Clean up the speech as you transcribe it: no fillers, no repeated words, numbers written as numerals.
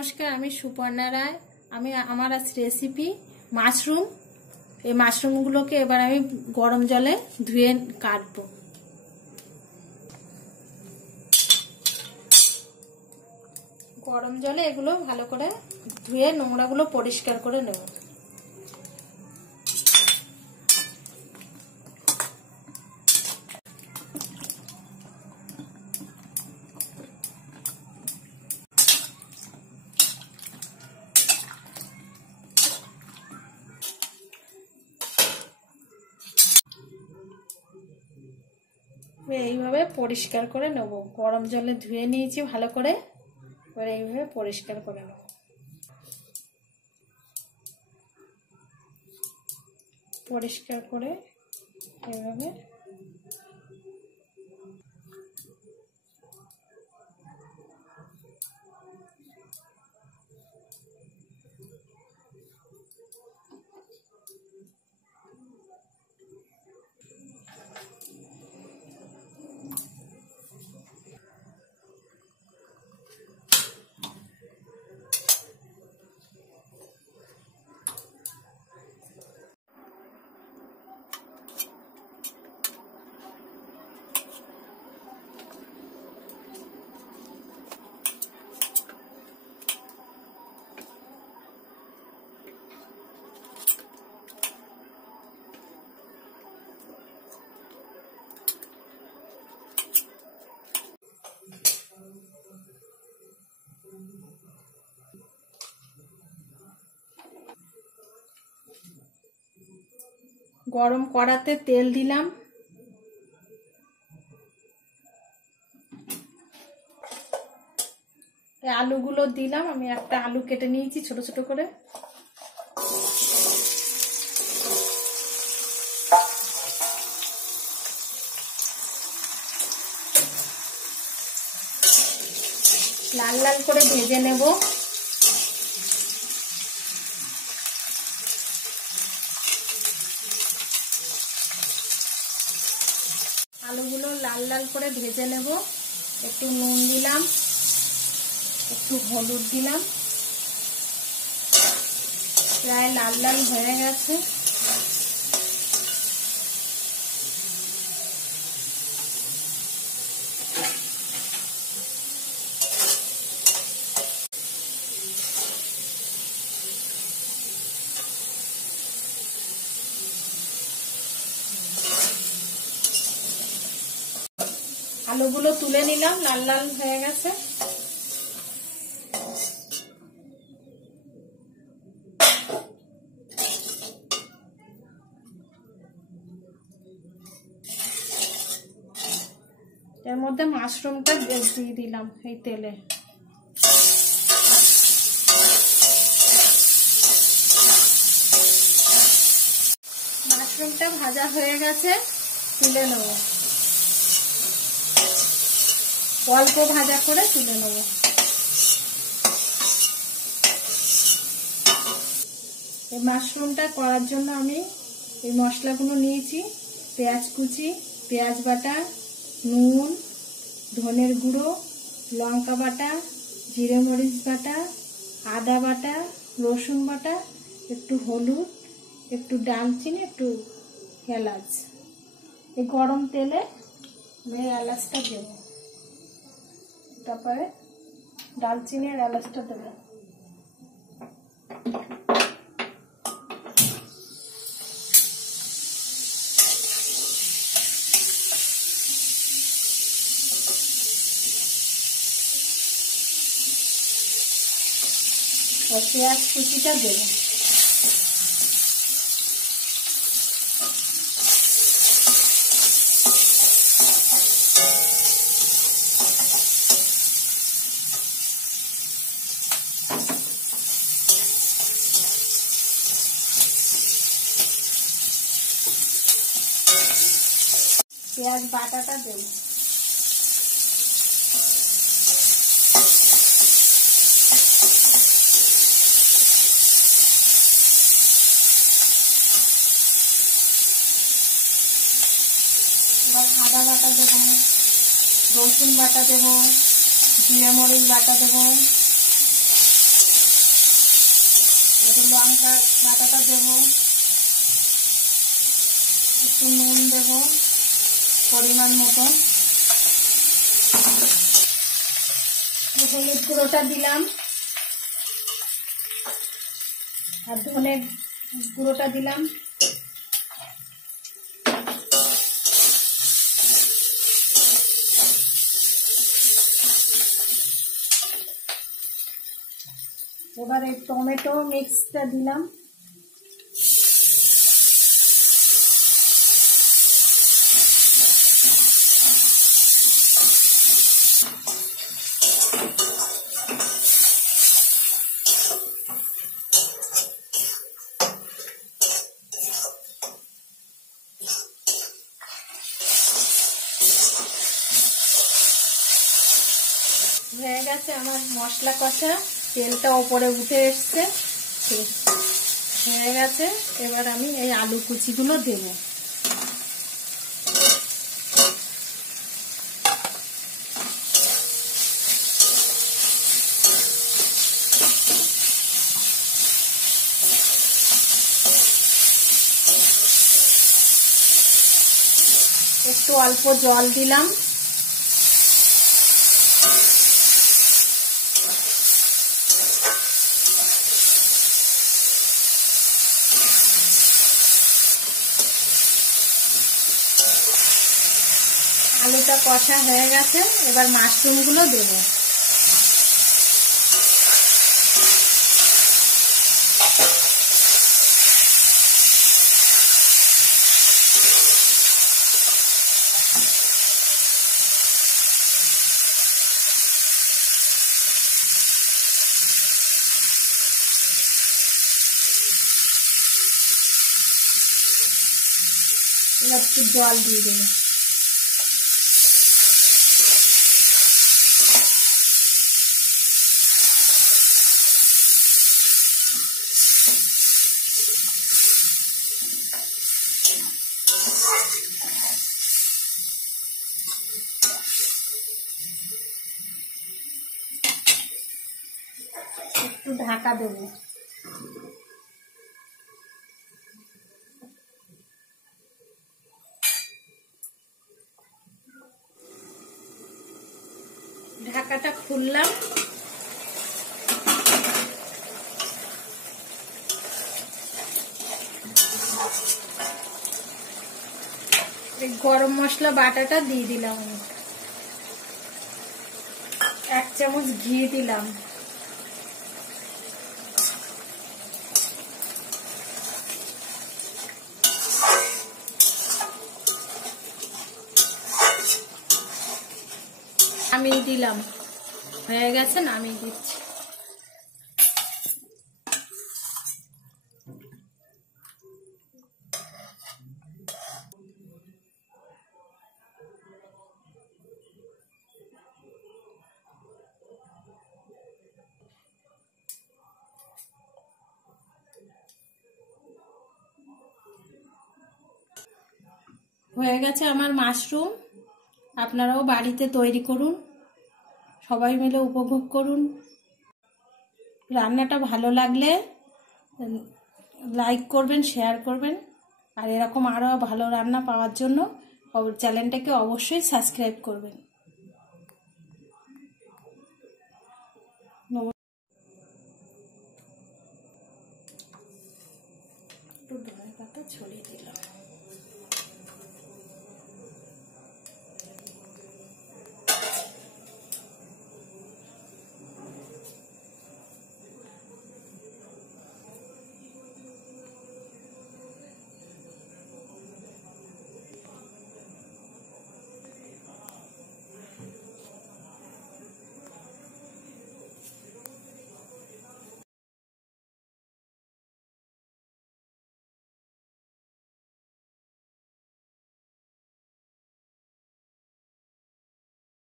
নমস্কার, আমি সুপর্ণা রায়। আমার আজ রেসিপি মাশরুম। এই মাশরুমগুলোকে এবার আমি গরম জলে ধুয়ে কাটবো। গরম জলে এগুলো ভালো করে ধুয়ে নোংরাগুলো পরিষ্কার করে নেব। এইভাবে পরিষ্কার করে নেব। গরম জলে ধুয়ে নিয়েছি ভালো করে, এবার এইভাবে পরিষ্কার করে নেব। পরিষ্কার করে এইভাবে গরম কড়াতে তেল দিলাম। আলুগুলো দিলাম। আমি একটা আলু কেটে নিয়েছি ছোট ছোট করে। লাল লাল করে ভেজে নেব। আলুগুলো লাল লাল করে ভেজে নেব। একটু নুন দিলাম, একটু হলুদ দিলাম। প্রায় লাল লাল হয়ে গেছে। আলুগুলো তুলে নিলাম, লাল লাল হয়ে গেছে। এর মধ্যে মাশরুমটা দিয়ে দিলাম এই তেলে। মাশরুমটা ভাজা হয়ে গেছে, তুলে নেব। অল্প ভাজা করে তুলে নেব। এই মাশরুমটা করার জন্য আমি এই মশলাগুলো নিয়েছি। পেঁয়াজ কুচি, পেঁয়াজ বাটা, নুন, ধনের গুঁড়ো, লঙ্কা বাটা, জিরে মরিচ বাটা, আদা বাটা, রসুন বাটা, একটু হলুদ, একটু দারচিনি, একটু এলাচ। এই গরম তেলে আমি এলাচটা দেব। তারপরে দারচিনি আর এলাচটা দেব। আর পেঁয়াজ কুচিটা দেব। পেঁয়াজ বাটাটা দেব। এবার আদা বাটা দেব, রসুন বাটা দেব, জিরে মরিচ বাটা দেব, একটু লঙ্কা বাটাটা দেবো, একটু নুন দেবো পরিমাণ মতো, হলুদ গুঁড়োটা দিলাম আর ধনে গুঁড়োটা দিলাম। এবার এই টমেটো মিক্সটা দিলাম, হয়ে গেছে আমার মশলা কষা, তেলটা ওপরে উঠে এসছে, হয়ে গেছে। এবার আমি এই আলু কুচিগুলো দেব। একটু অল্প জল দিলাম, আলুটা কষা হয়ে গেছে। এবার মাশরুমগুলো দেবো। এবার একটু জল দিয়ে দেবো। একটু ঢাকা দেবো। ঢাকাটা খুললাম, গরম মশলা বাটাটা দিয়ে দিলাম, 1 চামচ ঘি দিলাম, নামিয়ে দিলাম। হয়ে গেছে, নামিয়ে দিচ্ছি। হয়ে গেছে আমার মাশরুম। আপনারাও বাড়িতে তৈরি করুন, সবাই মিলে উপভোগ করুন। রান্নাটা ভালো লাগলে লাইক করবেন, শেয়ার করবেন, আর এরকম আরও ভালো রান্না পাওয়ার জন্য চ্যানেলটাকে অবশ্যই সাবস্ক্রাইব করবেন। একটু ধনে পাতা ছড়িয়ে দিলাম।